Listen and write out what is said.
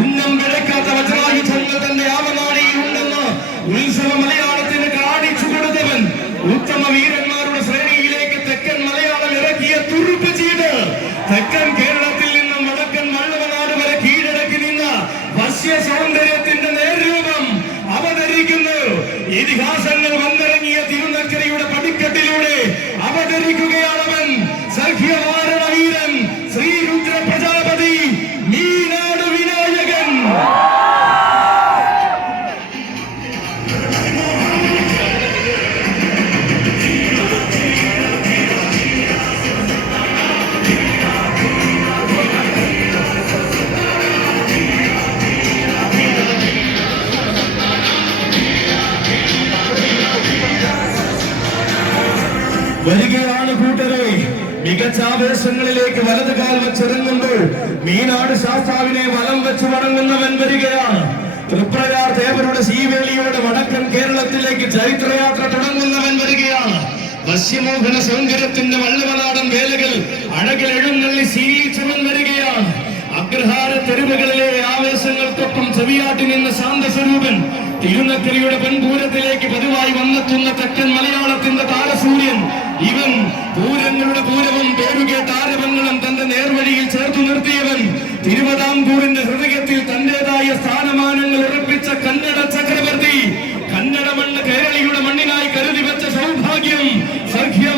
ഉന്നം കിടക്കാത്ത വജ്രായുധങ്ങൾ തന്റെ ആവനാടിയിൽ ഉണ്ടെന്ന് ഉത്സവ മലയാളത്തിന് കാണിച്ചു കൊടുത്തവൻ, ഉത്തമ വീരന്മാരുടെ ശ്രേണിയിലേക്ക് തെക്കൻ മലയാളം ഇറക്കിയ തുറുപ്പ് ചെയ്ത് തെക്കൻ കേരളത്തിൽ നിന്നും വടക്കൻ വള്ളവനാട് വരെ കീഴടക്കി നിന്ന വശ്യ സൗന്ദര്യത്തിന്റെ നേർരൂപം അവതരിക്കുന്നു. ഇതിഹാസങ്ങൾ വന്നിറങ്ങിയ തിരുനക്കരയുടെ പടിക്കെട്ടിലൂടെ അവതരിക്കുകയാണവൻ. സഖ്യവാരണ വീരൻ ശ്രീരുദ്ര പ്രജാപതി മീനാട് വിനായകൻ. വരികയാണ് കൂട്ടരെ, മികച്ച ആവേശങ്ങളിലേക്ക് വലത് കാൽ വെച്ചിറങ്ങുമ്പോൾ മീനാട് ശാസ്താവിനെ വലം വെച്ച് മടങ്ങുന്നവൻ വരികയാണ്. തൃപ്രയാർ ദേവരുടെ ശീവേലിയോടെ വടക്കൻ കേരളത്തിലേക്ക് ചൈത്രയാത്ര തുടങ്ങുന്നവൻ വരികയാണ്. വശ്യമോഹന സൗന്ദര്യത്തിന്റെ വള്ളവനാടൻ വേലകൾ അഴകിൽ എഴുന്നള്ളി ശീലിച്ചവൻ വരികയാണ്. അഗ്രഹാര തെരുവുകളിലെ ആവേശങ്ങൾക്കൊപ്പം ചെവിയാട്ടി നിന്ന ശാന്തസ്വരൂപൻ തിരുനക്കരയുടെ പെൺപൂരത്തിലേക്ക് പതിവായി വന്നെത്തുന്ന തെക്കൻ മലയാളത്തിന്റെ താരസൂര്യൻ ഇവൻ. പൂരങ്ങളുടെ പൂരവും പേരുകേട്ട ആരവങ്ങളും തന്റെ നേർവഴിയിൽ ചേർത്തു നിർത്തിയവൻ. തിരുവിതാംകൂറിന്റെ ഹൃദയത്തിൽ തന്റേതായ സ്ഥാനമാനങ്ങൾ ഉറപ്പിച്ച കന്നഡ ചക്രവർത്തി. കന്നഡ മണ്ണ് കേരളിയുടെ മണ്ണിനായി കരുതി വെച്ച സൗഭാഗ്യം സഖ്യ